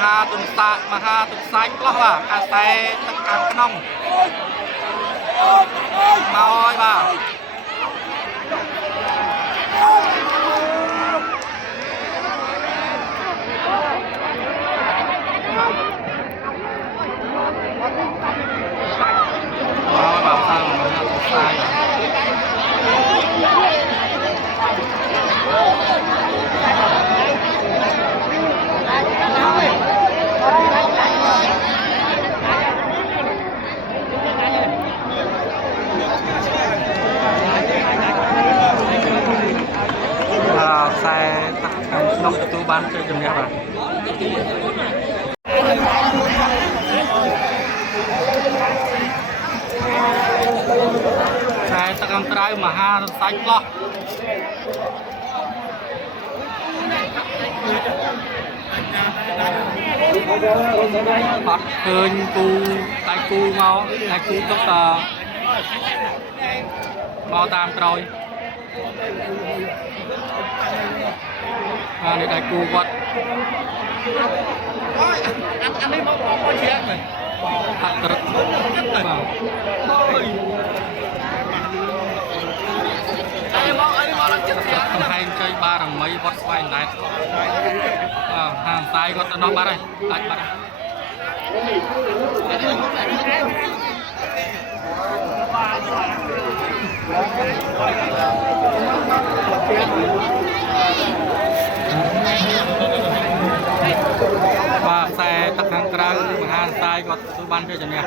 ហាទុនសាមហាទុនសាយផ្លោះបាទអាសែទឹកខាងក្នុងមកអើយបាទបាទតាមមហាទុនសាយខ្សែទឹកខាងក្នុងទទួលបានជ័យជំនះបាទខ្សែទឹកខាងក្រៅមហារសាច់ផ្លោះបាត់ឃើញគូដៃគូមកដៃគូទុកមកតាមក្រោយនេះដៃគូគាត់អានេះមកបងជាហ្នឹងហាត់ត្រឹកបាទអានេះមកឡើងចិត្តជាកំហែងជ័យបារមីវត្តស្វែងដែតហាងសាយគាត់ទៅនោះបាត់ហើយដាច់បាត់ហើយបាទខ្សែទឹកខាងក្រៅមហាសាយគាត់ទទួលបានជ័យជំនះ